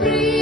breathe.